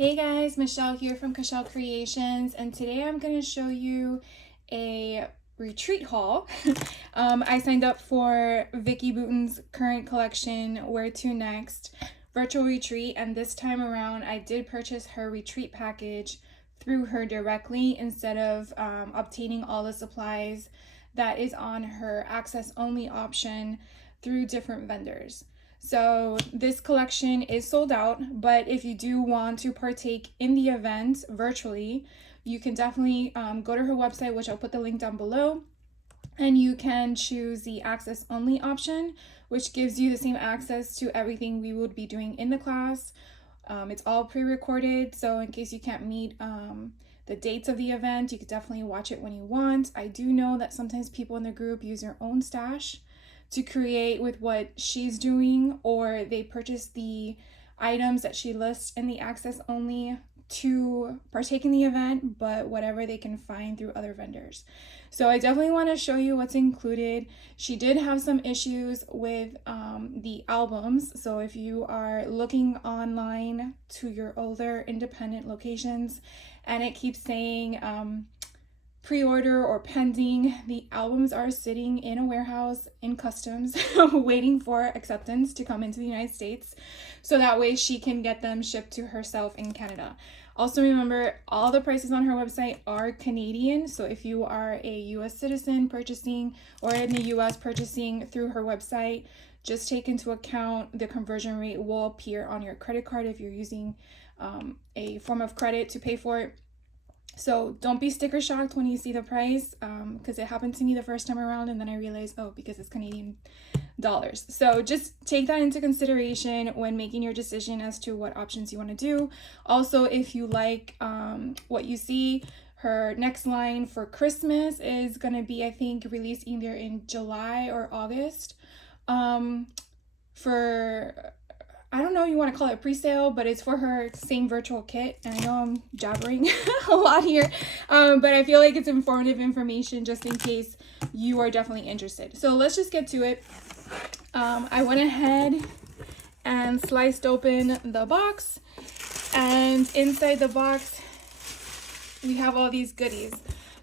Hey guys, Michelle here from Michelle Creations, and today I'm going to show you a retreat haul. I signed up for Vicki Boutin's current collection, Where to Next virtual retreat, and this time around I did purchase her retreat package through her directly instead of obtaining all the supplies that is on her access only option through different vendors. So this collection is sold out, but if you do want to partake in the event virtually, you can definitely go to her website, which I'll put the link down below, and you can choose the access only option, which gives you the same access to everything we would be doing in the class. It's all pre-recorded, so in case you can't meet the dates of the event, you could definitely watch it when you want. I do know that sometimes people in the group use their own stash to create with what she's doing, or they purchase the items that she lists in the access only to partake in the event, but whatever they can find through other vendors. So I definitely want to show you what's included. She did have some issues with the albums, so if you are looking online to your older independent locations and it keeps saying pre-order or pending, the albums are sitting in a warehouse in customs waiting for acceptance to come into the United States, so that way she can get them shipped to herself in Canada. Also remember, all the prices on her website are Canadian, so if you are a US citizen purchasing or in the US purchasing through her website, just take into account the conversion rate will appear on your credit card if you're using a form of credit to pay for it. So don't be sticker shocked when you see the price, because it happened to me the first time around and then I realized, oh, because it's Canadian dollars. So just take that into consideration when making your decision as to what options you want to do. Also, if you like what you see, her next line for Christmas is going to be, I think, released either in July or August. For I don't know if you want to call it pre-sale, but it's for her same virtual kit. And I know I'm jabbering a lot here, but I feel like it's informative information just in case you are definitely interested. So let's just get to it. I went ahead and sliced open the box, and inside the box we have all these goodies.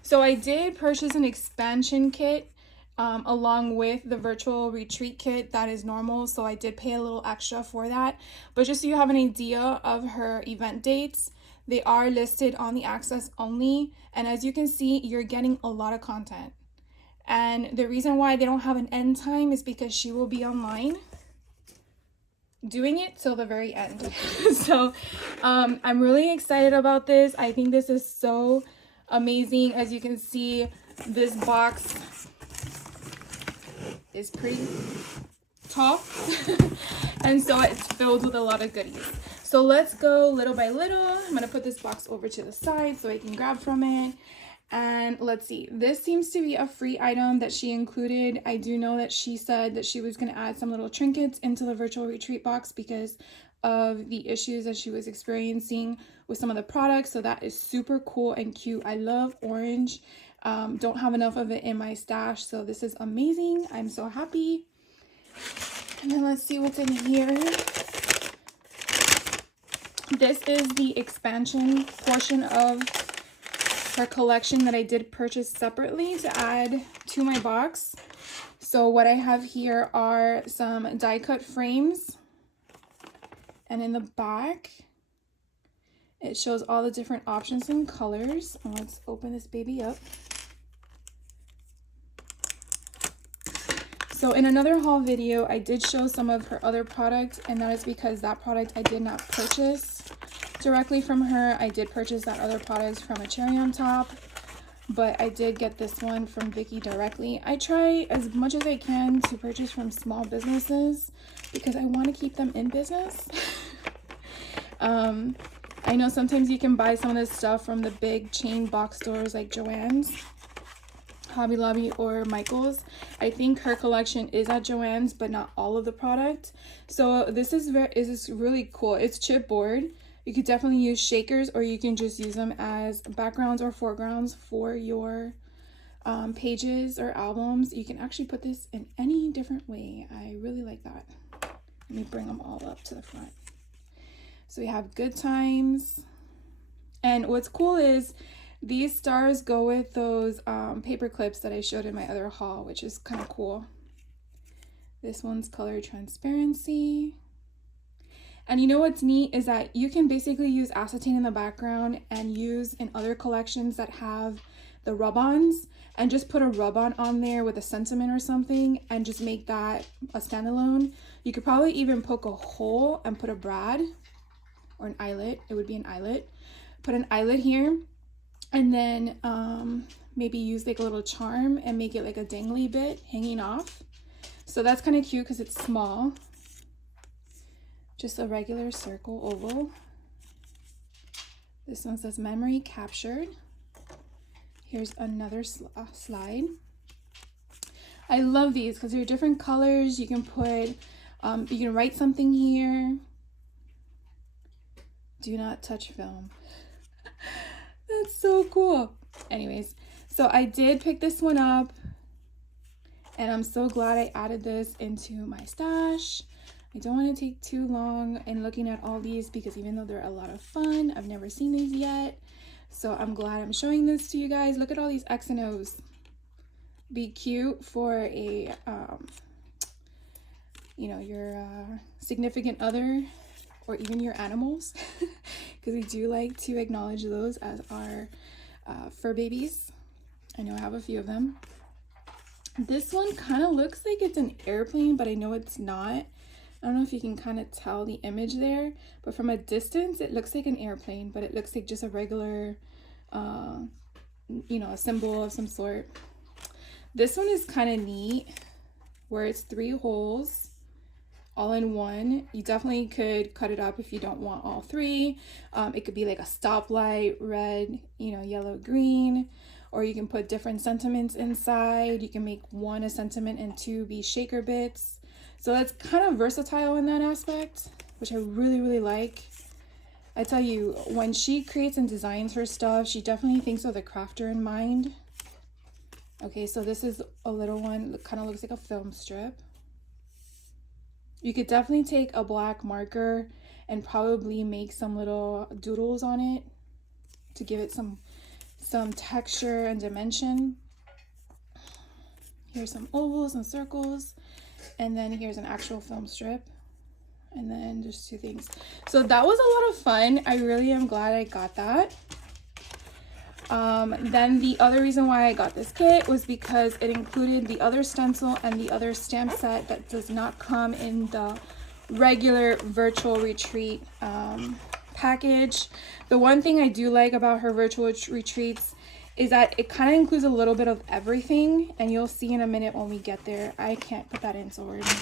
So I did purchase an expansion kit along with the virtual retreat kit that is normal, so I did pay a little extra for that. But just so you have an idea of her event dates, they are listed on the access only, and as you can see, you're getting a lot of content. And the reason why they don't have an end time is because she will be online doing it till the very end. So I'm really excited about this. I think this is so amazing. As you can see, this box is pretty tall and so it's filled with a lot of goodies. So let's go little by little. I'm gonna put this box over to the side so I can grab from it. And let's see, this seems to be a free item that she included. I do know that she said that she was going to add some little trinkets into the virtual retreat box because of the issues that she was experiencing with some of the products. So that is super cool and cute. I love orange. Don't have enough of it in my stash, so this is amazing. I'm so happy. And then let's see what's in here. This is the expansion portion of her collection that I did purchase separately to add to my box. So what I have here are some die cut frames, and in the back it shows all the different options and colors. And let's open this baby up. So in another haul video, I did show some of her other products, and that is because that product I did not purchase directly from her. I did purchase that other product from a Cherry on Top, but I did get this one from Vicki directly. I try as much as I can to purchase from small businesses because I want to keep them in business. I know sometimes you can buy some of this stuff from the big chain box stores like Joann's, Hobby Lobby, or Michael's. I think her collection is at Joann's, but not all of the product. So this is really cool. It's chipboard. You could definitely use shakers, or you can just use them as backgrounds or foregrounds for your pages or albums. You can actually put this in any different way. I really like that. Let me bring them all up to the front. So we have good times. And what's cool is these stars go with those paper clips that I showed in my other haul, which is kind of cool. This one's color transparency. And you know what's neat is that you can basically use acetane in the background and use in other collections that have the rub-ons and just put a rub-on on there with a sentiment or something and just make that a standalone. You could probably even poke a hole and put a brad or an eyelet. It would be an eyelet. Put an eyelet here and then maybe use like a little charm and make it like a dangly bit hanging off. So that's kind of cute because it's small. Just a regular circle oval. This one says memory captured. Here's another slide. I love these because they're different colors. You can put, you can write something here. Do not touch film. That's so cool. Anyways, so I did pick this one up and I'm so glad I added this into my stash. I don't want to take too long in looking at all these because even though they're a lot of fun, I've never seen these yet. So I'm glad I'm showing this to you guys. Look at all these X and O's. Be cute for a, you know, your significant other or even your animals because we do like to acknowledge those as our fur babies. I know I have a few of them. This one kind of looks like it's an airplane, but I know it's not. I don't know if you can kind of tell the image there, but from a distance, it looks like an airplane, but it looks like just a regular, you know, a symbol of some sort. This one is kind of neat, where it's 3 holes all in one. You definitely could cut it up if you don't want all 3. It could be like a stoplight, red, you know, yellow, green, or you can put different sentiments inside. You can make 1 a sentiment and 2 be shaker bits. So that's kind of versatile in that aspect, which I really, really like. I tell you, when she creates and designs her stuff, she definitely thinks of the crafter in mind. Okay, so this is a little one. It kind of looks like a film strip. You could definitely take a black marker and probably make some little doodles on it to give it some texture and dimension. Here's some ovals and circles. And then here's an actual film strip. And then just 2 things. So that was a lot of fun. I really am glad I got that. Then the other reason why I got this kit was because it included the other stencil and the other stamp set that does not come in the regular virtual retreat package. The one thing I do like about her virtual retreats is that it kind of includes a little bit of everything, and you'll see in a minute when we get there. I can't put that in, so we're gonna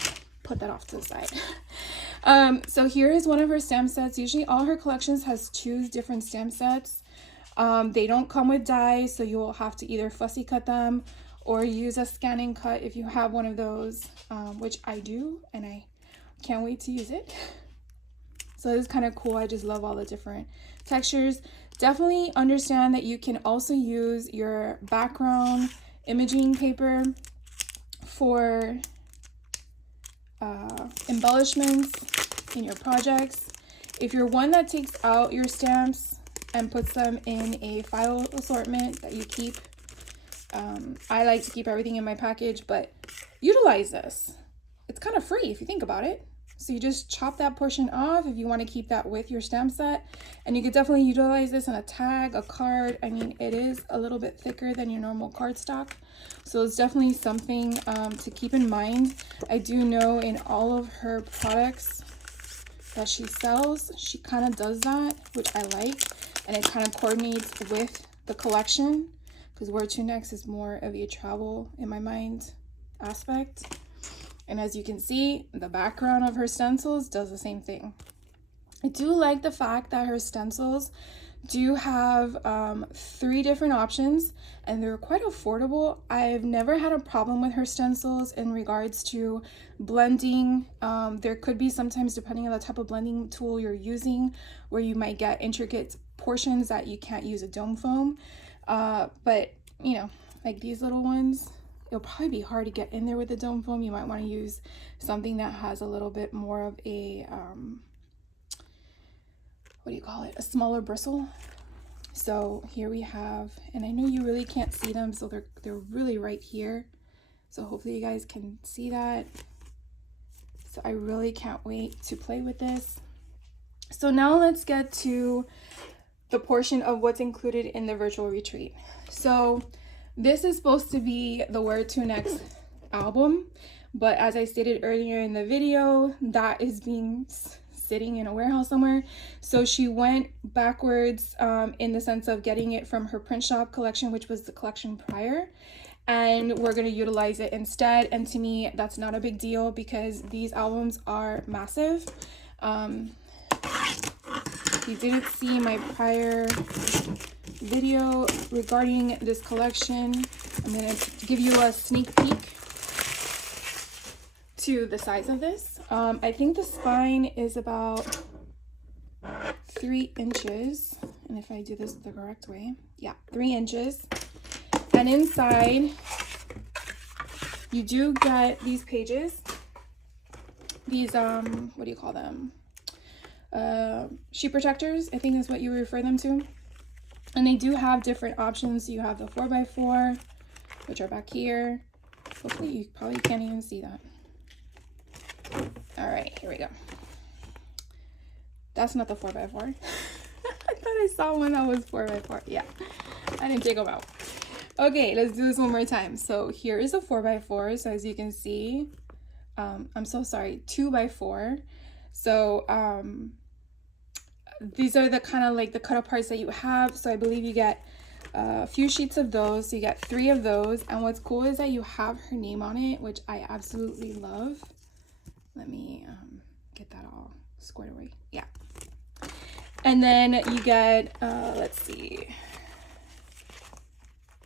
put that off to the side. So here is one of her stamp sets. Usually all her collections has 2 different stamp sets. They don't come with dies, so you will have to either fussy cut them or use a scan and cut if you have one of those, which I do, and I can't wait to use it. So this is kind of cool. I just love all the different textures. Definitely understand that you can also use your background imaging paper for embellishments in your projects. If you're one that takes out your stamps and puts them in a file assortment that you keep, I like to keep everything in my package, but utilize this. It's kind of free if you think about it. So you just chop that portion off if you want to keep that with your stamp set, and you could definitely utilize this in a tag, a card. I mean, it is a little bit thicker than your normal cardstock, so it's definitely something to keep in mind. I do know in all of her products that she sells, she kind of does that, which I like, and it kind of coordinates with the collection, because Where to Next is more of a travel, in my mind, aspect. And as you can see, the background of her stencils does the same thing. I do like the fact that her stencils do have 3 different options, and they're quite affordable. I've never had a problem with her stencils in regards to blending. There could be sometimes, depending on the type of blending tool you're using, where you might get intricate portions that you can't use a dome foam. But, you know, like these little ones, it'll probably be hard to get in there with the dome foam. You might want to use something that has a little bit more of a what do you call it, a smaller bristle. So here we have, and I know you really can't see them, so they're really right here. So hopefully you guys can see that. So I really can't wait to play with this. So now let's get to the portion of what's included in the virtual retreat. So this is supposed to be the Where to Next album, but as I stated earlier in the video, that is being sitting in a warehouse somewhere. So she went backwards in the sense of getting it from her print shop collection, which was the collection prior, and we're going to utilize it instead. And to me, that's not a big deal because these albums are massive. If you didn't see my prior video regarding this collection, I'm going to give you a sneak peek to the size of this. I think the spine is about 3 inches, and if I do this the correct way, yeah, 3 inches. And inside you do get these pages, these what do you call them, sheet protectors, I think is what you refer them to. And they do have different options. You have the 4x4, which are back here. Hopefully you probably can't even see that. All right, here we go. That's not the 4x4. I thought I saw one that was 4x4. Yeah, I didn't take them out. Okay, let's do this one more time. So here is a 4x4. So as you can see, I'm so sorry, 2x4. So these are the kind of like the cut aparts that you have. So I believe you get a few sheets of those. So you get 3 of those. And what's cool is that you have her name on it, which I absolutely love. Let me get that all squared away. Yeah. And then you get, let's see,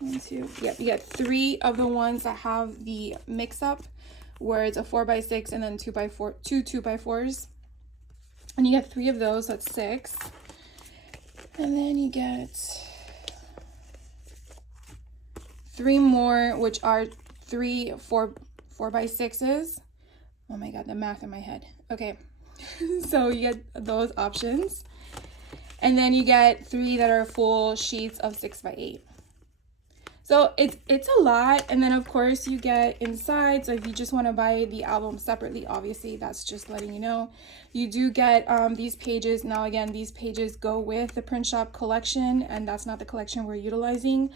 1, 2, yep, you get 3 of the ones that have the mix up where it's a 4x6 and then 2x4, two 2x4s. And you get 3 of those, so that's 6. And then you get 3 more, which are 3 4x6s. Oh my god, the math in my head. Okay, so you get those options. And then you get 3 that are full sheets of 6x8. So it's a lot. And then of course you get inside, so if you just want to buy the album separately, obviously that's just letting you know. You do get these pages. Now again, these pages go with the print shop collection, and that's not the collection we're utilizing.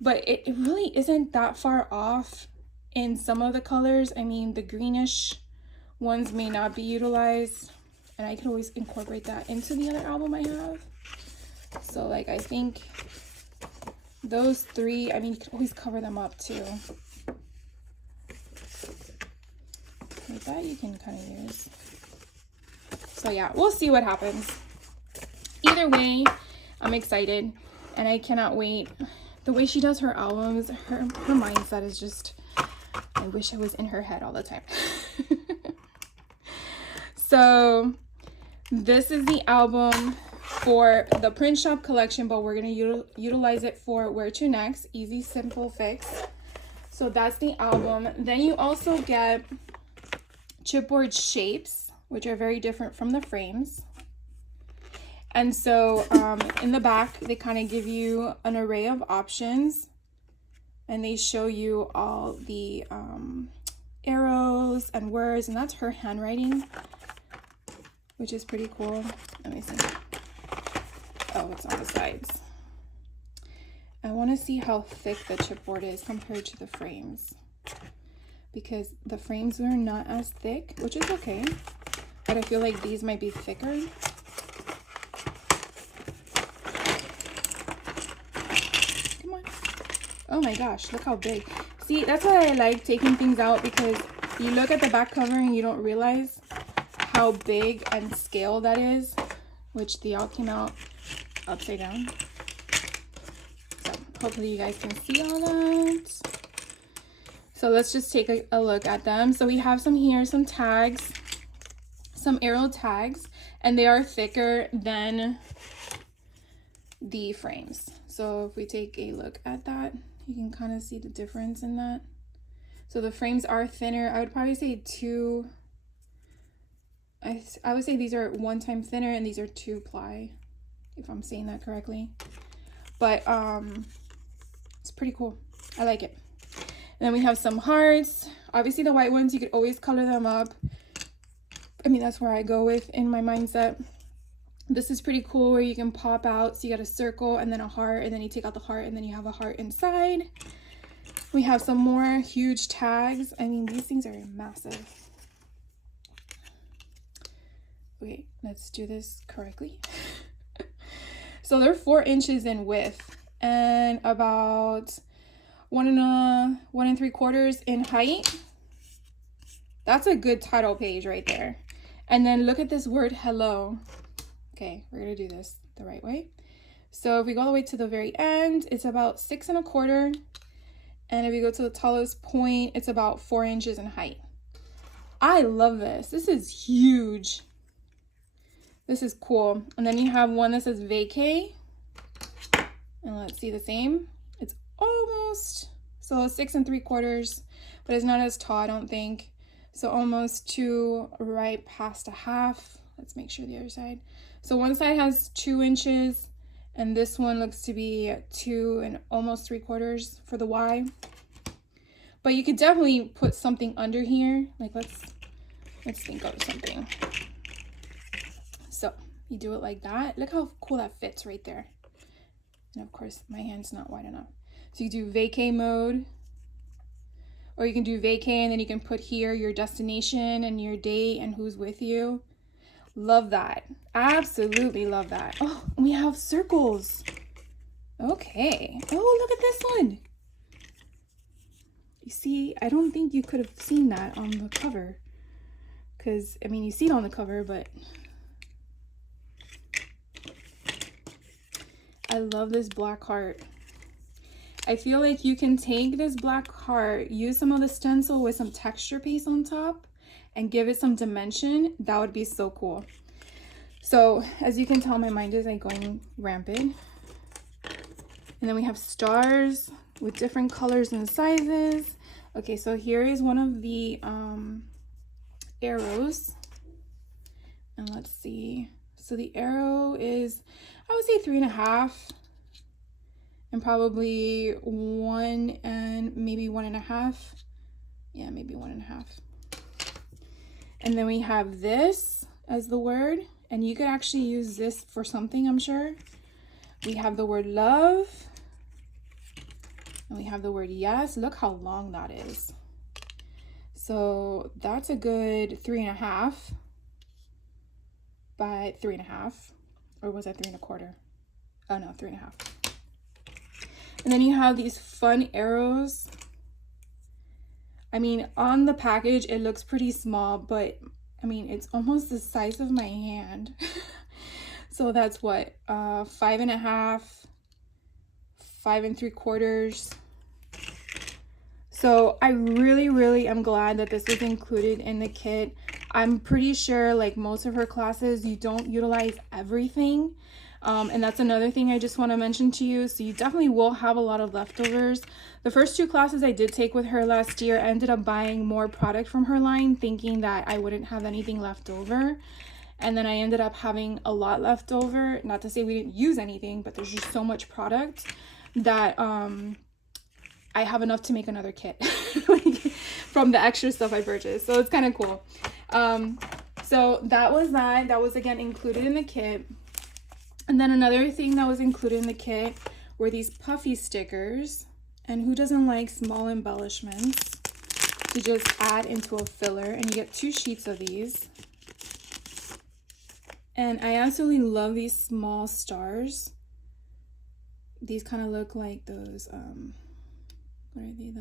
But it really isn't that far off in some of the colors. I mean, the greenish ones may not be utilized, and I can always incorporate that into the other album I have. So like I think those 3, I mean, you can always cover them up too. Like that you can kind of use. So yeah, we'll see what happens. Either way, I'm excited and I cannot wait. The way she does her albums, her mindset is just, I wish I was in her head all the time. So this is the album for the print shop collection, but we're going to utilize it for Where to Next, easy, simple fix. So that's the album. Then you also get chipboard shapes, which are very different from the frames. And so in the back, they kind of give you an array of options, and they show you all the arrows and words, and that's her handwriting, which is pretty cool. Let me see. Oh, it's on the sides. I want to see how thick the chipboard is compared to the frames, because the frames were not as thick, which is okay, but I feel like these might be thicker. Come on. Oh my gosh, look how big. See, that's why I like taking things out, because you look at the back cover and you don't realize how big and scale that is, which they all came out upside down. So hopefully you guys can see all that. So let's just take a look at them. So we have some here, some tags, some arrow tags, and they are thicker than the frames. So if we take a look at that, you can kind of see the difference in that. So the frames are thinner. I would probably say I would say these are 1 time thinner and these are 2 ply. if I'm saying that correctly. But it's pretty cool. I like it. And then we have some hearts. Obviously the white ones, you could always color them up. I mean, that's where I go with in my mindset. This is pretty cool where you can pop out. So you got a circle and then a heart, and then you take out the heart and then you have a heart inside. We have some more huge tags. I mean, these things are massive. Okay, let's do this correctly. So they're 4 inches in width and about 1 3/4 in height. That's a good title page right there. And then look at this word hello. Okay, we're gonna do this the right way. So if we go all the way to the very end, it's about 6 1/4. And if you go to the tallest point, it's about 4 inches in height. I love this. This is huge. This is cool. And then you have one that says vacay. And let's see the same. It's almost, so 6 3/4, but it's not as tall, I don't think. So almost 2 right past a half. Let's make sure the other side. So one side has 2 inches and this one looks to be 2 and almost 3/4 for the Y. But you could definitely put something under here. Like let's think of something. So you do it like that. Look how cool that fits right there. And of course my hand's not wide enough. So you do vacay mode, or you can do vacay and then you can put here your destination and your date and who's with you. Love that. Absolutely love that. Oh, we have circles. Okay. Oh, look at this one. You see, I don't think you could have seen that on the cover. Because, I mean, you see it on the cover, but I love this black heart. I feel like you can take this black heart, use some of the stencil with some texture paste on top, and give it some dimension. That would be so cool. So as you can tell, my mind is like going rampant. And then we have stars with different colors and sizes. Okay, so here is one of the arrows. And let's see. So the arrow is, I would say 3.5. And probably 1 and maybe 1.5. Yeah, maybe 1.5. And then we have this as the word, and you could actually use this for something, I'm sure. We have the word love, and we have the word yes. Look how long that is. So that's a good 3.5 by 3.5, or was that 3 1/4? Oh no, 3.5. And then you have these fun arrows. I mean, on the package, it looks pretty small, but I mean, it's almost the size of my hand. So that's what, 5.5, 5 3/4. So I really am glad that this was included in the kit. I'm pretty sure like most of her classes, you don't utilize everything. And that's another thing I just want to mention to you. So you definitely will have a lot of leftovers. The first 2 classes I did take with her last year, I ended up buying more product from her line, thinking that I wouldn't have anything left over. And then I ended up having a lot left over. Not to say we didn't use anything, but there's just so much product that I have enough to make another kit from the extra stuff I purchased. So it's kind of cool. So that was again included in the kit. And then another thing that was included in the kit were these puffy stickers. And who doesn't like small embellishments to just add into a filler? And you get 2 sheets of these. And I absolutely love these small stars. These kind of look like those, what are they?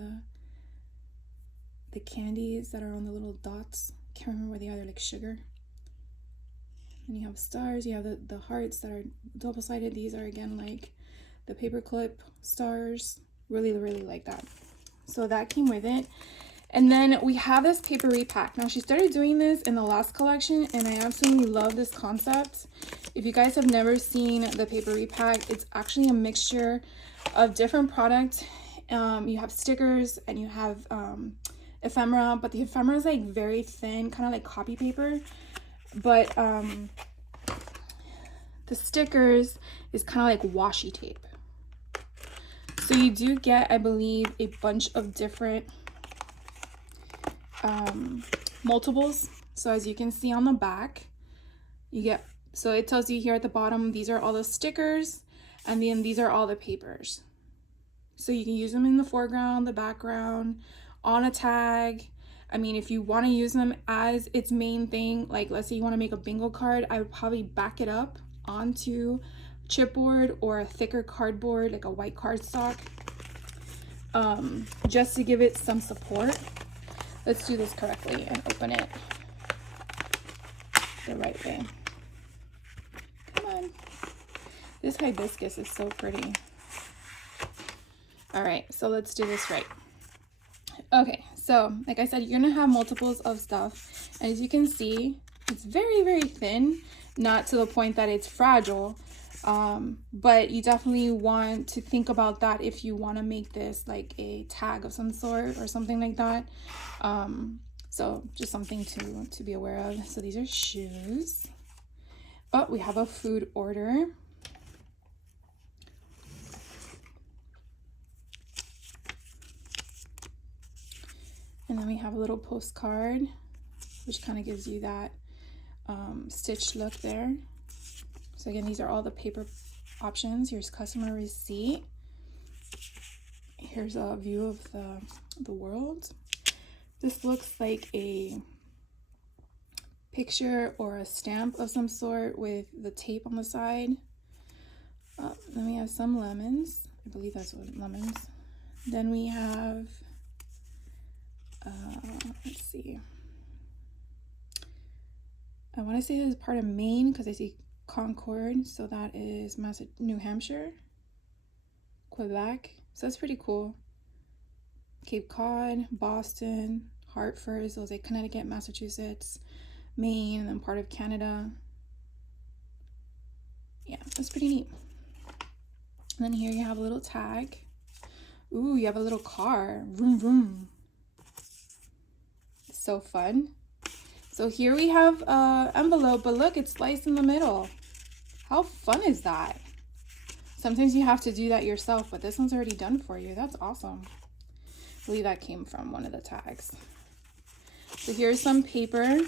The candies that are on the little dots. Can't remember where they are. They're like sugar. And you have stars. You have the hearts that are double-sided. These are again like the paperclip stars. Really like that. So that came with it. And then we have this paper repack. Now she started doing this in the last collection, and I absolutely love this concept. If you guys have never seen the paper repack, it's actually a mixture of different products. You have stickers and you have ephemera, but the ephemera is like very thin, kind of like copy paper. But the the stickers is kind of like washi tape. So you do get, I believe, a bunch of different multiples. So as you can see on the back, you get, so it tells you here at the bottom, these are all the stickers, and then these are all the papers. So you can use them in the foreground, the background, on a tag. I mean, if you want to use them as its main thing, like let's say you want to make a bingo card, I would probably back it up onto chipboard or a thicker cardboard, like a white cardstock, just to give it some support. Let's do this correctly and open it the right way. Come on. This hibiscus is so pretty. All right, so let's do this right. Okay, so like I said, you're gonna have multiples of stuff. And as you can see, it's very, very thin, not to the point that it's fragile. But you definitely want to think about that if you want to make this like a tag of some sort or something like that. So just something to be aware of. So these are shoes. Oh, we have a food order. And then we have a little postcard, which kind of gives you that stitched look there. So again, these are all the paper options. Here's customer receipt. Here's a view of the world. This looks like a picture or a stamp of some sort with the tape on the side. Then we have some lemons. I believe that's what lemons. Then we have, let's see. I want to say this is part of Maine because I see Concord, so that is New Hampshire, Quebec, so that's pretty cool. Cape Cod, Boston, Hartford, so it's like Connecticut, Massachusetts, Maine, and then part of Canada. Yeah, that's pretty neat. And then here you have a little tag. Ooh, you have a little car. Vroom, vroom. So fun. So here we have an envelope, but look, it's sliced in the middle. How fun is that? Sometimes you have to do that yourself, but this one's already done for you. That's awesome. I believe that came from one of the tags. So here's some paper.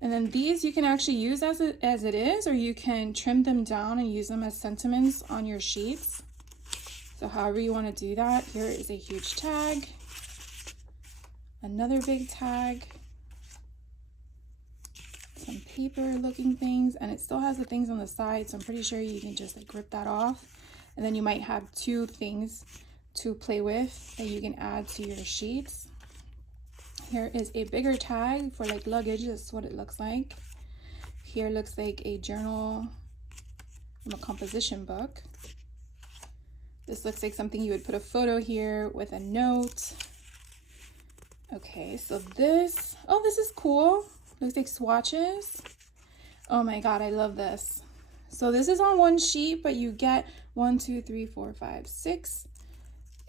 And then these you can actually use as it is, or you can trim them down and use them as sentiments on your sheets. So however you want to do that. Here is a huge tag. Another big tag, some paper looking things, and it still has the things on the side, so I'm pretty sure you can just like rip that off, and then you might have two things to play with that you can add to your sheets. Here is a bigger tag for like luggage. That's what it looks like. Here looks like a journal from a composition book. This looks like something you would put a photo here with a note. Okay, so this, oh, this is cool. Looks like swatches. Oh my God, I love this. So this is on one sheet, but you get 1, 2, 3, 4, 5, 6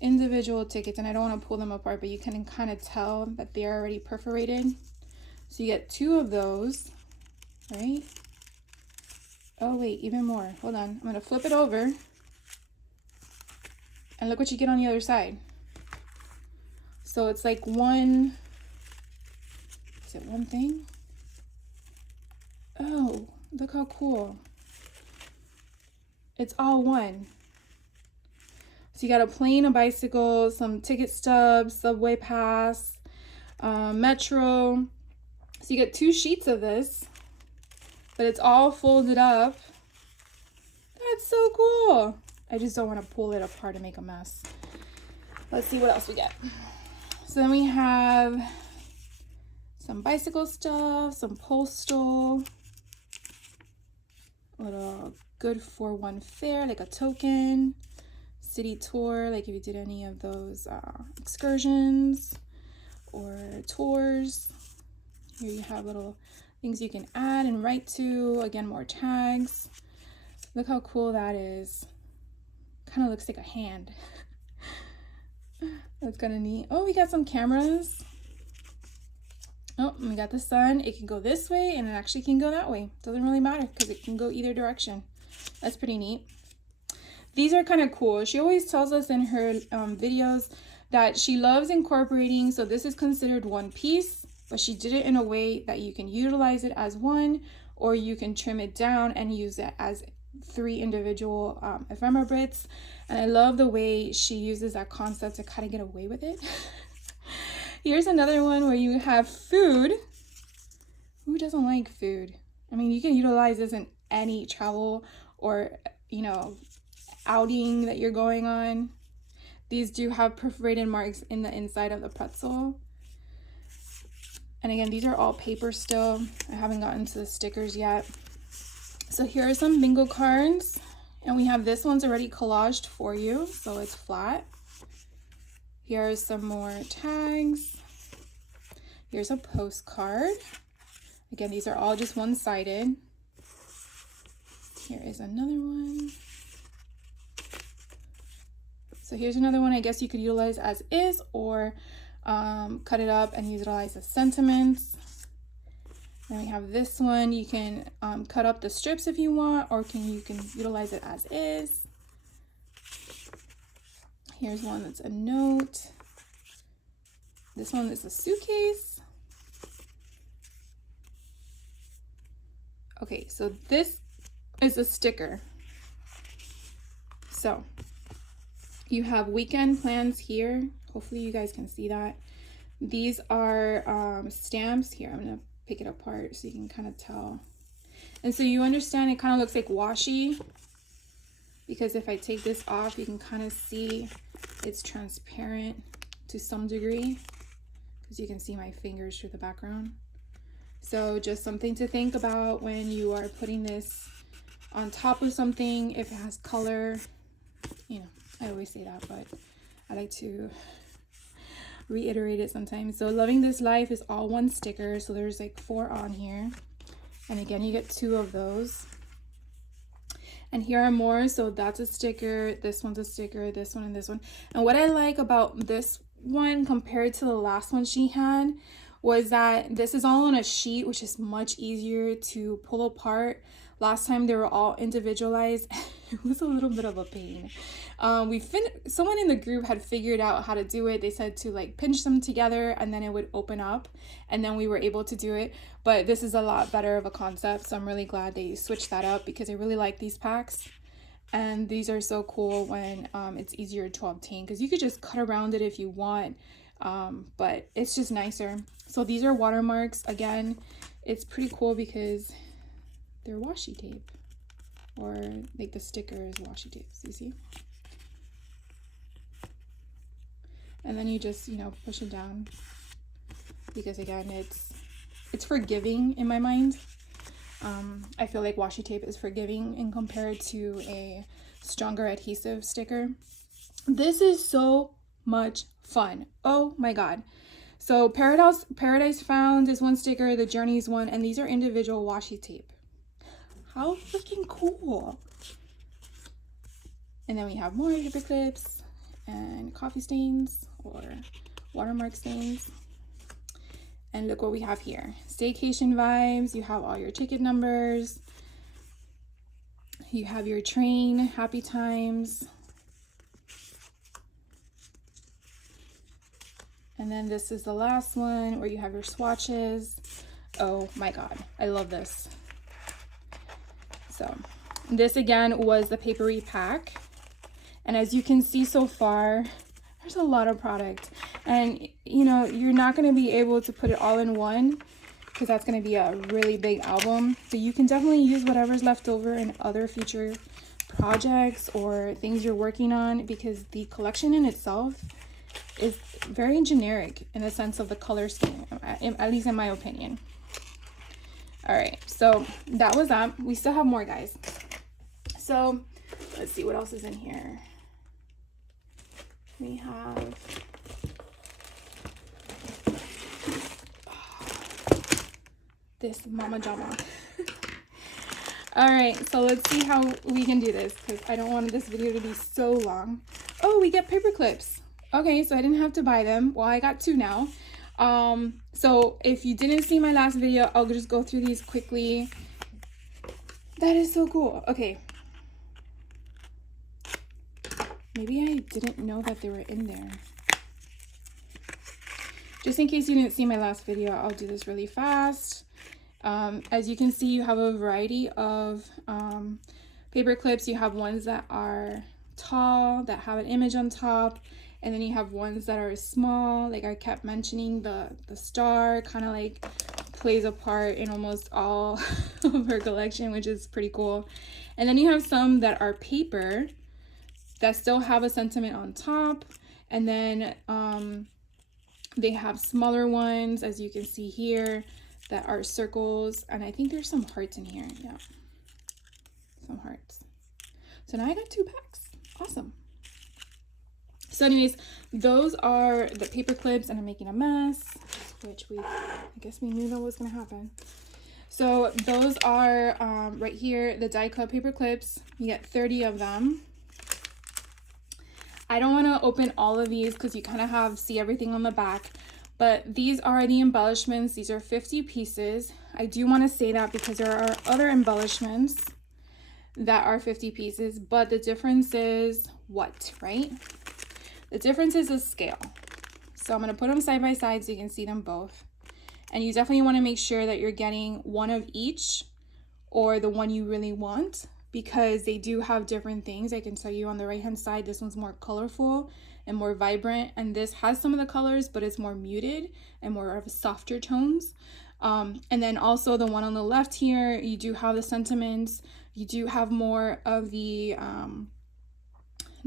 individual tickets. And I don't want to pull them apart, but you can kind of tell that they're already perforated. So you get 2 of those, right? Oh wait, even more. Hold on, I'm gonna flip it over. And look what you get on the other side. So it's like one, is it one thing? Oh, look how cool. It's all one. So you got a plane, a bicycle, some ticket stubs, subway pass, metro. So you get 2 sheets of this, but it's all folded up. That's so cool. I just don't want to pull it apart and make a mess. Let's see what else we get. So then we have some bicycle stuff, some postal, a little good for one fare, like a token, city tour, like if you did any of those excursions or tours. Here you have little things you can add and write to, again, more tags. Look how cool that is. Kind of looks like a hand. That's kind of neat. Oh, we got some cameras. Oh, we got the sun. It can go this way and it actually can go that way. Doesn't really matter because it can go either direction. That's pretty neat. These are kind of cool. She always tells us in her videos that she loves incorporating. So this is considered one piece, but she did it in a way that you can utilize it as one, or you can trim it down and use it as 3 individual ephemera bits. And I love the way she uses that concept to kind of get away with it. Here's another one where you have food. Who doesn't like food? I mean, you can utilize this in any travel or, you know, outing that you're going on. These do have perforated marks in the inside of the pretzel. And again, these are all paper still. I haven't gotten to the stickers yet. So here are some bingo cards. And we have this one's already collaged for you, so it's flat. Here are some more tags. Here's a postcard. Again, these are all just one-sided. Here is another one. So here's another one I guess you could utilize as is, or cut it up and utilize as sentiments. Then we have this one. You can cut up the strips if you want, or you can utilize it as is. Here's one that's a note. This one is a suitcase. Okay, so this is a sticker. So you have weekend plans here. Hopefully you guys can see that. These are stamps. Here, I'm gonna pick it apart so you can kind of tell. And so you understand it kind of looks like washi, because if I take this off, you can kind of see it's transparent to some degree, because you can see my fingers through the background. So just something to think about when you are putting this on top of something. If it has color, you know, I always say that, but I like to reiterate it sometimes. So Loving This Life is all one sticker. So there's like 4 on here. And again, you get 2 of those. And here are more. So that's a sticker. This one's a sticker. This one and this one. And what I like about this one compared to the last one she had was that this is all on a sheet, which is much easier to pull apart. Last time they were all individualized. It was a little bit of a pain. Someone in the group had figured out how to do it. They said to like pinch them together and then it would open up, and then we were able to do it. But this is a lot better of a concept, so I'm really glad they switched that up, because I really like these packs. And these are so cool when it's easier to obtain, because you could just cut around it if you want, but it's just nicer. So these are watermarks. Again, it's pretty cool because they're washi tape, or like the sticker is washi tape, you see? And then you just, you know, push it down, because again, it's forgiving in my mind. I feel like washi tape is forgiving in compared to a stronger adhesive sticker. This is so much fun. Oh my god. So Paradise Found is one sticker, the Journey's one, and these are individual washi tape. How freaking cool. And then we have more paper clips and coffee stains or watermark stains. And look what we have here. Staycation vibes. You have all your ticket numbers. You have your train, happy times. And then this is the last one where you have your swatches. Oh my god, I love this. So this again was the papery pack. And as you can see so far, there's a lot of product. And you know, you're not going to be able to put it all in one, because that's going to be a really big album. But you can definitely use whatever's left over in other future projects or things you're working on, because the collection in itself is very generic in the sense of the color scheme, at least in my opinion. All right, so that was that. We still have more, guys. So let's see what else is in here. We have this Mama Jama. All right, so let's see how we can do this, because I don't want this video to be so long. Oh, we get paper clips. Okay, so I didn't have to buy them. Well, I got 2 now. So if you didn't see my last video, I'll just go through these quickly. That is so cool. Okay. Maybe I didn't know that they were in there. Just in case you didn't see my last video, I'll do this really fast. As you can see, you have a variety of paper clips. You have ones that are tall, that have an image on top, and then you have ones that are small. Like I kept mentioning, the star kind of like plays a part in almost all of her collection, which is pretty cool. And then you have some that are paper that still have a sentiment on top, and then they have smaller ones, as you can see here, that are circles, and I think there's some hearts in here. Yeah, some hearts. So now I got 2 packs. Awesome. So anyways, those are the paper clips, and I'm making a mess, which I guess we knew that was gonna happen. So those are right here, the die cut paper clips. You get 30 of them. I don't want to open all of these because you kind of see everything on the back, but these are the embellishments. These are 50 pieces. I do want to say that because there are other embellishments that are 50 pieces, but the difference is what, right? The difference is the scale. So I'm going to put them side by side so you can see them both. And you definitely want to make sure that you're getting one of each, or the one you really want, because they do have different things. I can tell you on the right hand side, this one's more colorful and more vibrant, and this has some of the colors, but it's more muted and more of softer tones. And then also the one on the left here, you do have the sentiments, you do have more of the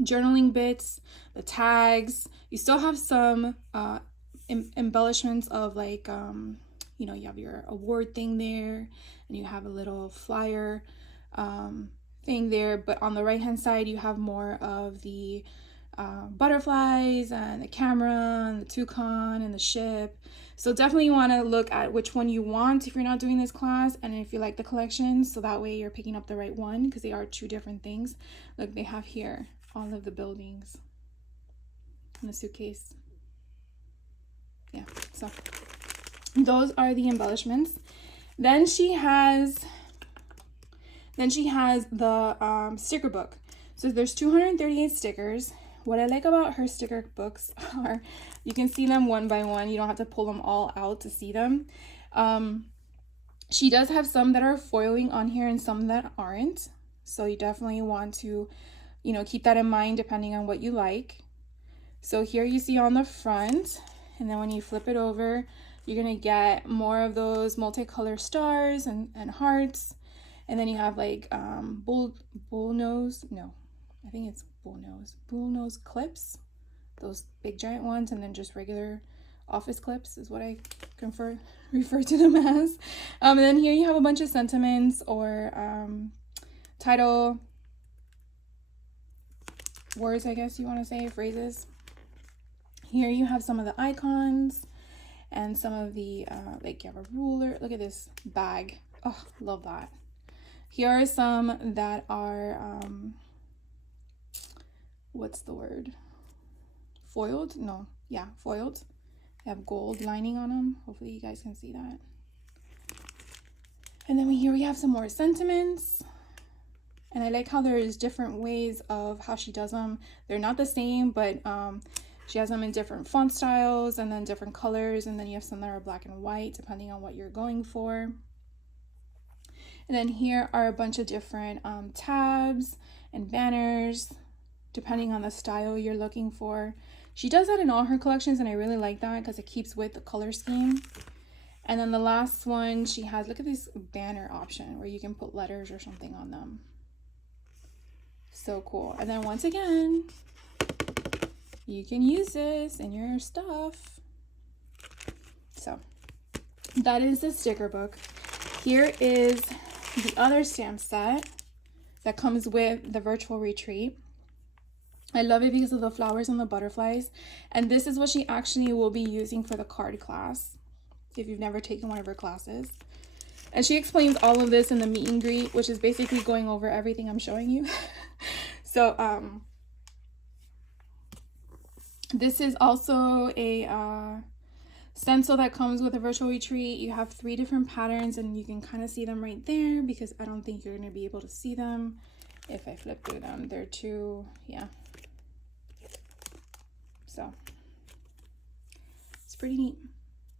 journaling bits, the tags. You still have some embellishments of like you know, you have your award thing there, and you have a little flyer thing there, but on the right hand side you have more of the butterflies and the camera and the toucan and the ship. So definitely you want to look at which one you want if you're not doing this class, and if you like the collection, so that way you're picking up the right one, because they are 2 different things. Look, they have here all of the buildings in the suitcase. Yeah, so those are the embellishments. Then she has the sticker book. So there's 238 stickers. What I like about her sticker books are you can see them one by one. You don't have to pull them all out to see them. She does have some that are foiling on here and some that aren't. So you definitely want to, you know, keep that in mind depending on what you like. So here you see on the front, and then when you flip it over, you're going to get more of those multicolor stars and hearts. And then you have like bullnose clips, those big giant ones, and then just regular office clips is what I refer to them as. And then here you have a bunch of sentiments or title words, I guess you want to say, phrases. Here you have some of the icons and some of the like you have a ruler. Look at this bag. Oh, love that. Here are some that are what's the word? Foiled? No, yeah, foiled. They have gold lining on them. Hopefully you guys can see that. And then here we have some more sentiments. And I like how there's different ways of how she does them. They're not the same, but she has them in different font styles and then different colors. And then you have some that are black and white, depending on what you're going for. And then here are a bunch of different tabs and banners, depending on the style you're looking for. She does that in all her collections, and I really like that because it keeps with the color scheme. And then the last one she has, look at this banner option where you can put letters or something on them. So cool. And then once again, you can use this in your stuff. So that is the sticker book. Here is the other stamp set that comes with the virtual retreat. I love it because of the flowers and the butterflies. And this is what she actually will be using for the card class, if you've never taken one of her classes. And she explains all of this in the meet and greet, which is basically going over everything I'm showing you. So this is also a stencil that comes with a virtual retreat. You have 3 different patterns, and you can kind of see them right there because I don't think you're going to be able to see them if I flip through them. They're too, yeah. So it's pretty neat.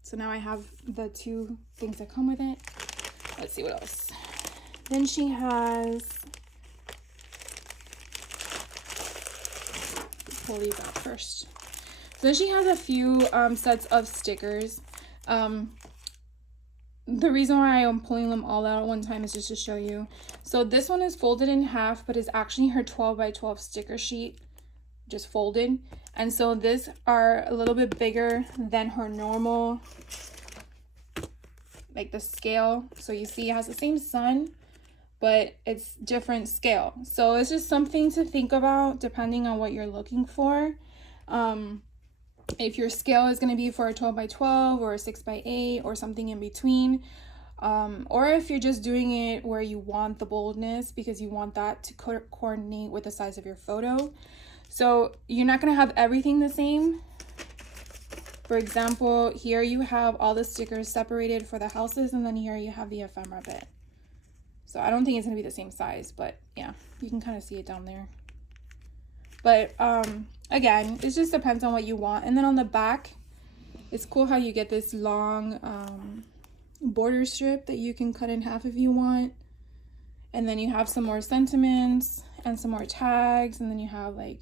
So now I have the 2 things that come with it. Let's see what else. Then she has, pull these out first. So then she has a few sets of stickers. The reason why I'm pulling them all out at one time is just to show you. So this one is folded in half, but it's actually her 12 by 12 sticker sheet, just folded. And so these are a little bit bigger than her normal, like the scale. So you see it has the same sun, but it's different scale. So it's just something to think about depending on what you're looking for. If your scale is going to be for a 12 by 12 or a 6 by 8 or something in between, or if you're just doing it where you want the boldness because you want that to coordinate with the size of your photo. So you're not going to have everything the same. For example, here you have all the stickers separated for the houses, and then here you have the ephemera bit. So I don't think it's going to be the same size, but yeah, you can kind of see it down there. But again, it just depends on what you want. And then on the back, it's cool how you get this long border strip that you can cut in half if you want. And then you have some more sentiments and some more tags, and then you have like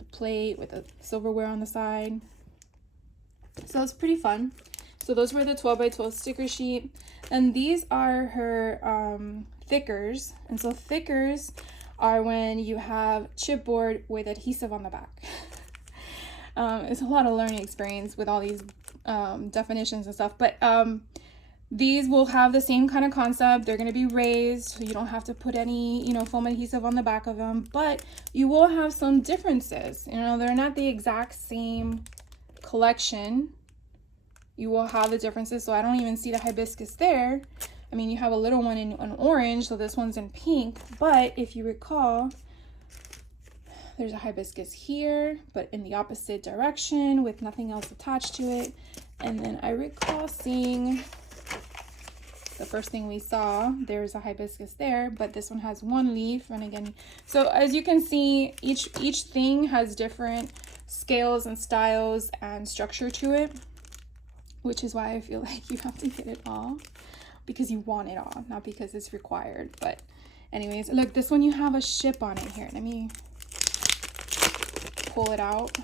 a plate with a silverware on the side. So it's pretty fun. So those were the 12 by 12 sticker sheet, and these are her thickers. And so thickers are when you have chipboard with adhesive on the back. It's a lot of learning experience with all these definitions and stuff, but these will have the same kind of concept. They're going to be raised, so you don't have to put any, foam adhesive on the back of them, but you will have some differences. They're not the exact same collection. You will have the differences. So I don't even see the hibiscus there. I mean, you have a little one in an orange, so this one's in pink, but if you recall, there's a hibiscus here, but in the opposite direction with nothing else attached to it. And then I recall seeing the first thing we saw, there's a hibiscus there, but this one has 1 leaf. And again, so as you can see, each thing has different scales and styles and structure to it, which is why I feel like you have to get it all, because you want it all, not because it's required. But anyways, look, this one you have a ship on it here. Let me pull it out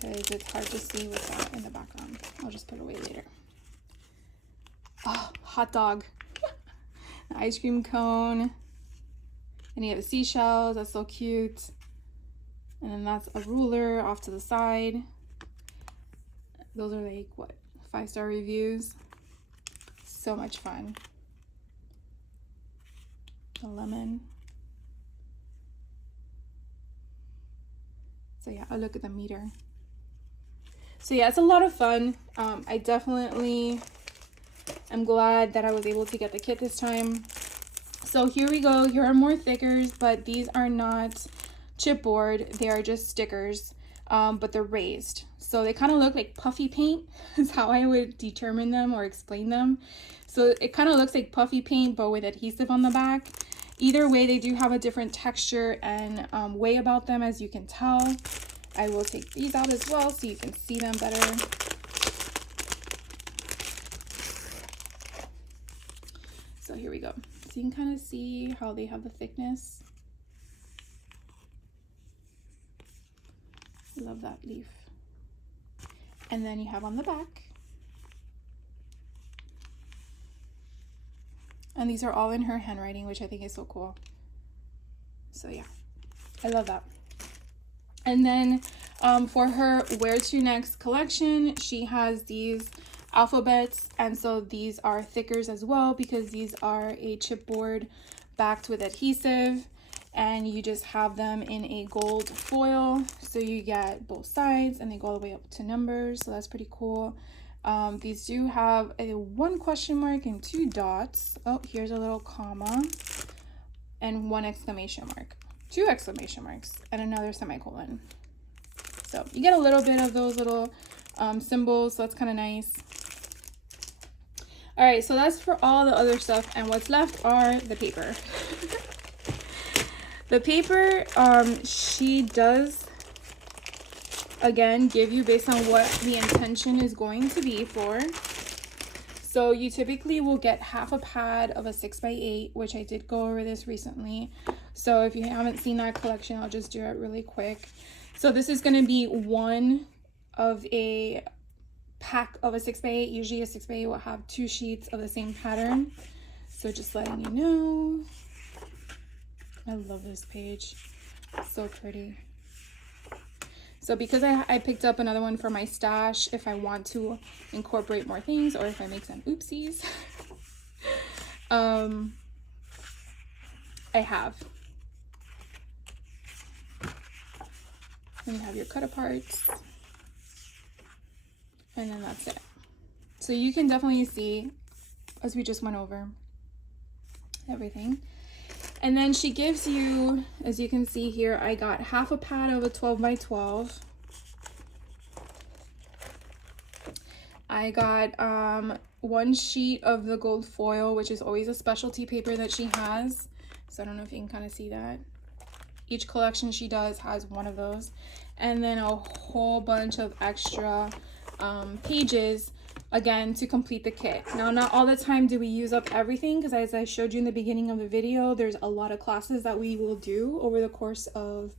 because it's hard to see what's out in the background. I'll just put it away later. Oh, hot dog. The ice cream cone. And you have the seashells. That's so cute. And then that's a ruler off to the side. Those are like, what, 5-star reviews. So much fun. The lemon. So yeah, I'll look at the meter. So yeah, it's a lot of fun. I definitely am glad that I was able to get the kit this time. So here we go. Here are more thickers, but these are not chipboard. They are just stickers, but they're raised. So they kind of look like puffy paint is how I would determine them or explain them. So it kind of looks like puffy paint, but with adhesive on the back. Either way, they do have a different texture and way about them, as you can tell. I will take these out as well so you can see them better. So here we go. So you can kind of see how they have the thickness. Love that leaf. And then you have on the back. And these are all in her handwriting, which I think is so cool. So yeah, I love that. And then for her Where to Next collection, she has these alphabets. And so these are thickers as well, because these are a chipboard backed with adhesive. And you just have them in a gold foil. So you get both sides and they go all the way up to numbers. So that's pretty cool. These do have a 1 question mark and 2 dots. Oh, here's a little comma and 1 exclamation mark, 2 exclamation marks, and another semicolon. So you get a little bit of those little symbols, so that's kind of nice. All right, so that's for all the other stuff, and what's left are the paper. The paper, she does, again, give you based on what the intention is going to be for. So you typically will get half a pad of a 6x8, which I did go over this recently. So if you haven't seen that collection, I'll just do it really quick. So this is going to be one of a pack of a 6x8. Usually a 6x8 will have 2 sheets of the same pattern. So just letting you know. I love this page. It's so pretty. So because I picked up another one for my stash, if I want to incorporate more things or if I make some oopsies, I have. And you have your cut aparts. And then that's it. So you can definitely see, as we just went over, everything. And then she gives you, as you can see here, I got half a pad of a 12x12. I got 1 sheet of the gold foil, which is always a specialty paper that she has. So I don't know if you can kind of see that. Each collection she does has one of those. And then a whole bunch of extra pages, again, to complete the kit. Now, not all the time do we use up everything, because as I showed you in the beginning of the video, there's a lot of classes that we will do over the course of,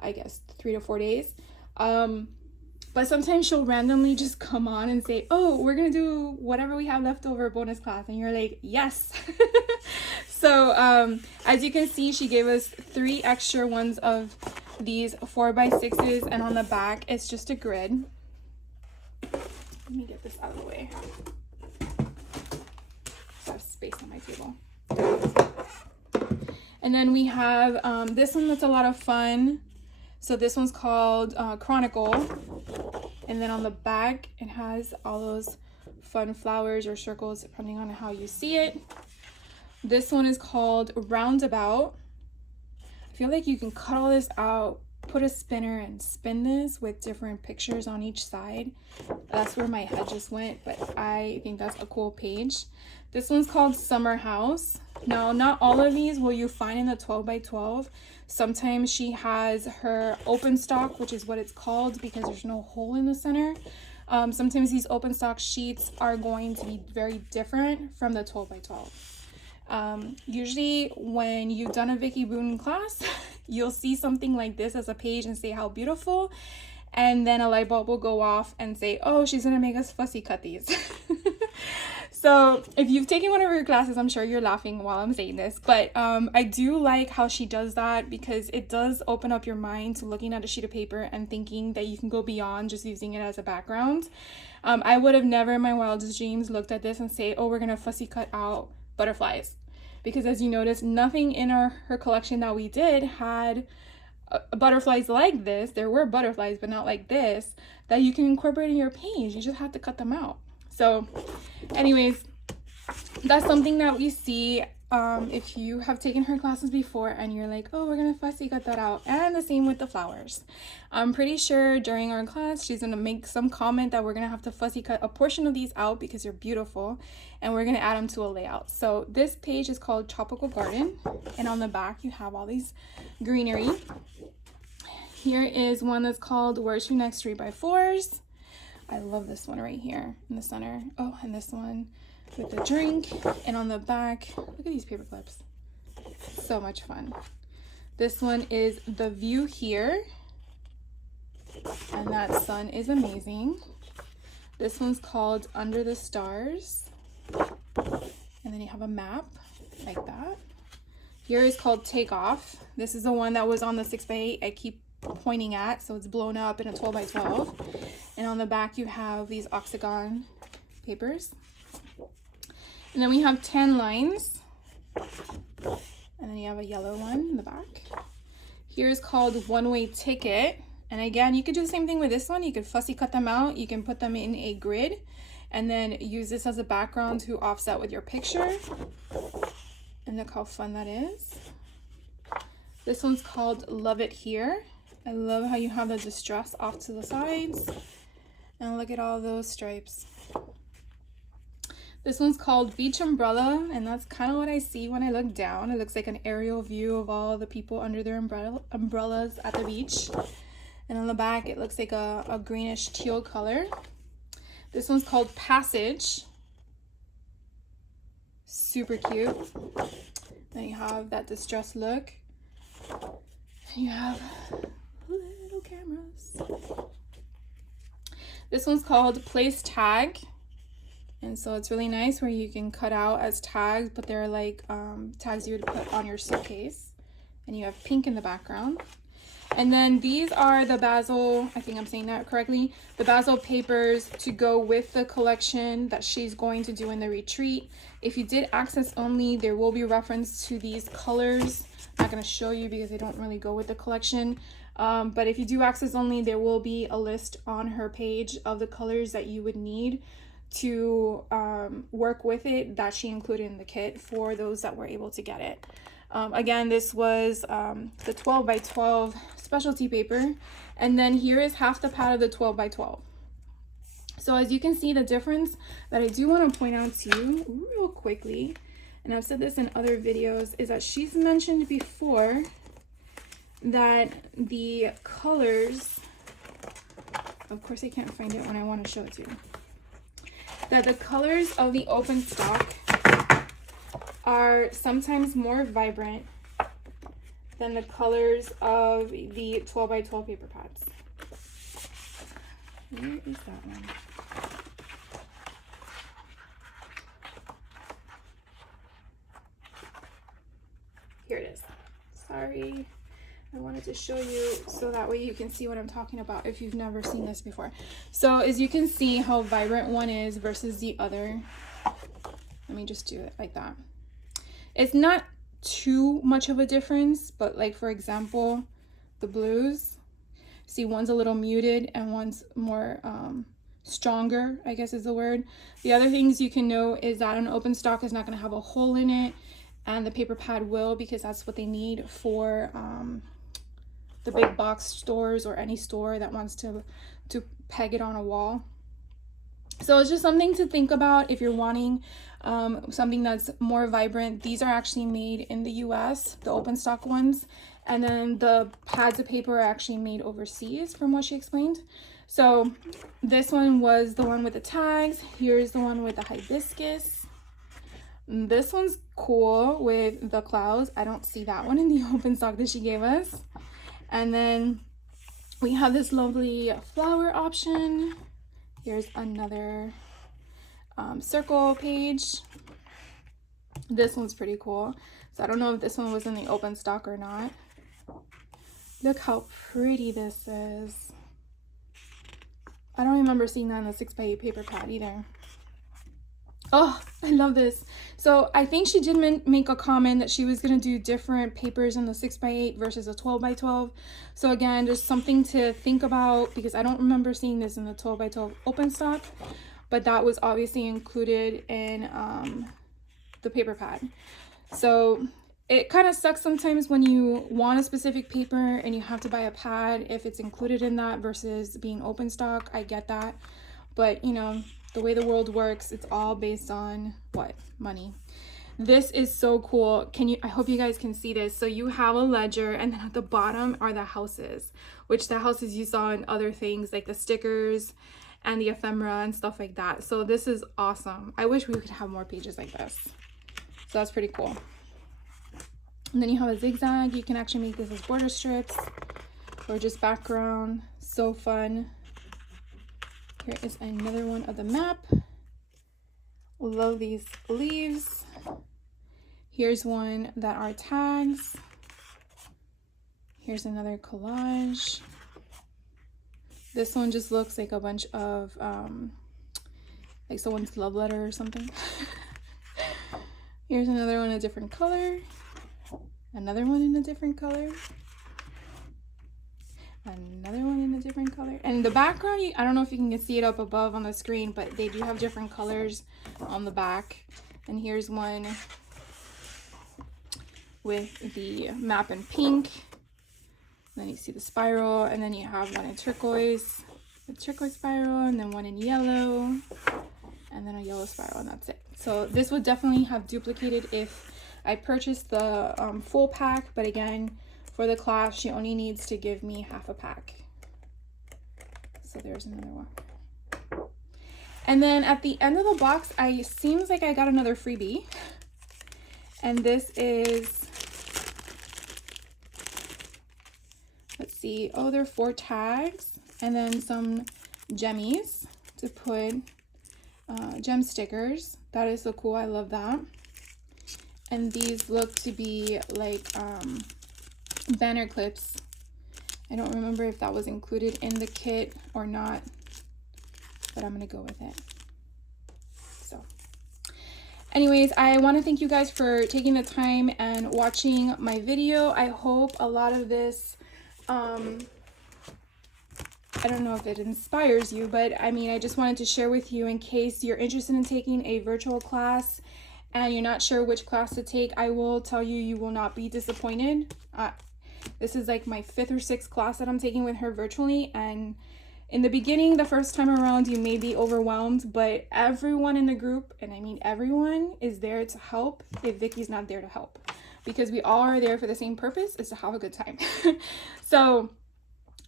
I guess, 3 to 4 days. But sometimes she'll randomly just come on and say, oh, we're gonna do whatever we have left over bonus class, and you're like, yes. So as you can see, she gave us 3 extra ones of these 4x6s, and on the back it's just a grid. Let me get this out of the way. I have space on my table. And then we have this one that's a lot of fun. So this one's called Chronicle. And then on the back, it has all those fun flowers or circles, depending on how you see it. This one is called Roundabout. I feel like you can cut all this out, put a spinner and spin this with different pictures on each side. That's where my head just went, but I think that's a cool page. This one's called Summer House. Now, not all of these will you find in the 12x12. Sometimes she has her open stock, which is what it's called because there's no hole in the center. Sometimes these open stock sheets are going to be very different from the 12x12. Usually when you've done a Vicki Boutin class, you'll see something like this as a page and say how beautiful, and then a light bulb will go off and say, oh, she's gonna make us fussy cut these. So if you've taken one of her classes, I'm sure you're laughing while I'm saying this, but I do like how she does that because it does open up your mind to looking at a sheet of paper and thinking that you can go beyond just using it as a background. I would have never in my wildest dreams looked at this and say, oh, we're gonna fussy cut out butterflies. Because as you notice, nothing in her collection that we did had butterflies like this. There were butterflies, but not like this, that you can incorporate in your page. You just have to cut them out. So anyways, that's something that we see if you have taken her classes before and you're like, oh, we're gonna fussy cut that out. And the same with the flowers. I'm pretty sure during our class she's gonna make some comment that we're gonna have to fussy cut a portion of these out because they're beautiful, and we're gonna add them to a layout. So this page is called Tropical Garden, and on the back you have all these greenery. Here is one that's called Where's Your Next 3x4s. I love this one right here in the center. Oh, and this one with the drink. And on the back, look at these paper clips. So much fun. This one is The View Here. And that sun is amazing. This one's called Under the Stars. And then you have a map like that. Here is called Take Off. This is the one that was on the 6x8 I keep pointing at, so it's blown up in a 12x12. And on the back you have these octagon papers. And then we have 10 lines. And then you have a yellow one in the back. Here is called One-Way Ticket. And again, you could do the same thing with this one. You could fussy cut them out. You can put them in a grid and then use this as a background to offset with your picture. And look how fun that is. This one's called Love It Here. I love how you have the distress off to the sides. And look at all those stripes. This one's called Beach Umbrella, and that's kind of what I see when I look down. It looks like an aerial view of all the people under their umbrellas at the beach. And on the back, it looks like a greenish teal color. This one's called Passage. Super cute. Then you have that distressed look. And you have little cameras. This one's called Place Tag. And so it's really nice where you can cut out as tags, but they're like tags you would put on your suitcase. And you have pink in the background. And then these are the basil, I think I'm saying that correctly, the basil papers to go with the collection that she's going to do in the retreat. If you did access only, there will be reference to these colors. I'm not going to show you because they don't really go with the collection. But if you do access only, there will be a list on her page of the colors that you would need to work with it that she included in the kit for those that were able to get it. Again, this was the 12 by 12 specialty paper, and then here is half the pad of the 12 by 12. So as you can see, the difference that I do want to point out to you real quickly, and I've said this in other videos, is that she's mentioned before that the colors, of course I can't find it when I want to show it to you, that the colors of the open stock are sometimes more vibrant than the colors of the 12 by 12 paper pads. Where is that one? Here it is. Sorry. I wanted to show you so that way you can see what I'm talking about if you've never seen this before. So as you can see how vibrant one is versus the other. Let me just do it like that. It's not too much of a difference, but like for example, the blues, see one's a little muted and one's more stronger, I guess is the word. The other things you can know is that an open stock is not going to have a hole in it, and the paper pad will, because that's what they need for the big box stores or any store that wants to peg it on a wall. So it's just something to think about if you're wanting something that's more vibrant. These are actually made in the US, the open stock ones, and then the pads of paper are actually made overseas from what she explained. So this one was the one with the tags. Here's the one with the hibiscus. This one's cool with the clouds. I don't see that one in the open stock that she gave us. And then we have this lovely flower option. Here's another circle page. This one's pretty cool. So I don't know if this one was in the open stock or not. Look how pretty this is. I don't remember seeing that in the 6x8 paper pad either. Oh, I love this. So I think she did make a comment that she was going to do different papers in the 6x8 versus a 12 by 12. So again, just something to think about, because I don't remember seeing this in the 12 by 12 open stock, but that was obviously included in the paper pad. So it kind of sucks sometimes when you want a specific paper and you have to buy a pad if it's included in that versus being open stock. I get that. But, you know, the way the world works, it's all based on what? Money. This is so cool. I hope you guys can see this. So you have a ledger, and then at the bottom are the houses, which the houses you saw in other things like the stickers and the ephemera and stuff like that. So this is awesome. I wish we could have more pages like this. So that's pretty cool. And then you have a zigzag. You can actually make this as border strips or just background. So fun. Here is another one of the map. Love these leaves. Here's one that are tags. Here's another collage. This one just looks like a bunch of like someone's love letter or something. Here's another one, a different color. Another one in a different color. Another one in a different color. And the background, I don't know if you can see it up above on the screen, but they do have different colors on the back. And here's one with the map in pink. And then you see the spiral, and then you have one in turquoise a turquoise spiral, and then one in yellow, and then a yellow spiral, and that's it. So this would definitely have duplicated if I purchased the full pack, but again, for the class, she only needs to give me half a pack. So there's another one. And then at the end of the box, seems like I got another freebie. And this is, let's see, oh, there are 4 tags, and then some gemmies to put gem stickers. That is so cool, I love that. And these look to be like banner clips. I don't remember if that was included in the kit or not, but I'm gonna go with it. So anyways, I want to thank you guys for taking the time and watching my video. I hope a lot of this, I don't know if it inspires you, but I mean, I just wanted to share with you in case you're interested in taking a virtual class and you're not sure which class to take. I will tell you, you will not be disappointed. This is like my 5th or 6th class that I'm taking with her virtually, and in the beginning, the first time around, you may be overwhelmed, but everyone in the group, and I mean everyone, is there to help if Vicky's not there to help, because we all are there for the same purpose, is to have a good time. So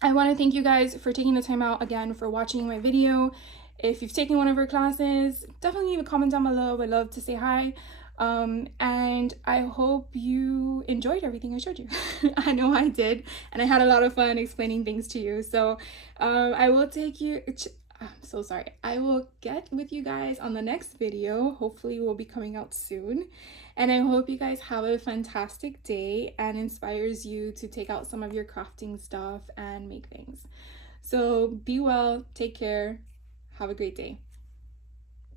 I want to thank you guys for taking the time out again for watching my video. If you've taken one of her classes, definitely leave a comment down below. I'd love to say hi. And I hope you enjoyed everything I showed you. I know I did, and I had a lot of fun explaining things to you. So I will take you, I'm so sorry. I will get with you guys on the next video. Hopefully it will be coming out soon. And I hope you guys have a fantastic day and inspires you to take out some of your crafting stuff and make things. So be well, take care, have a great day.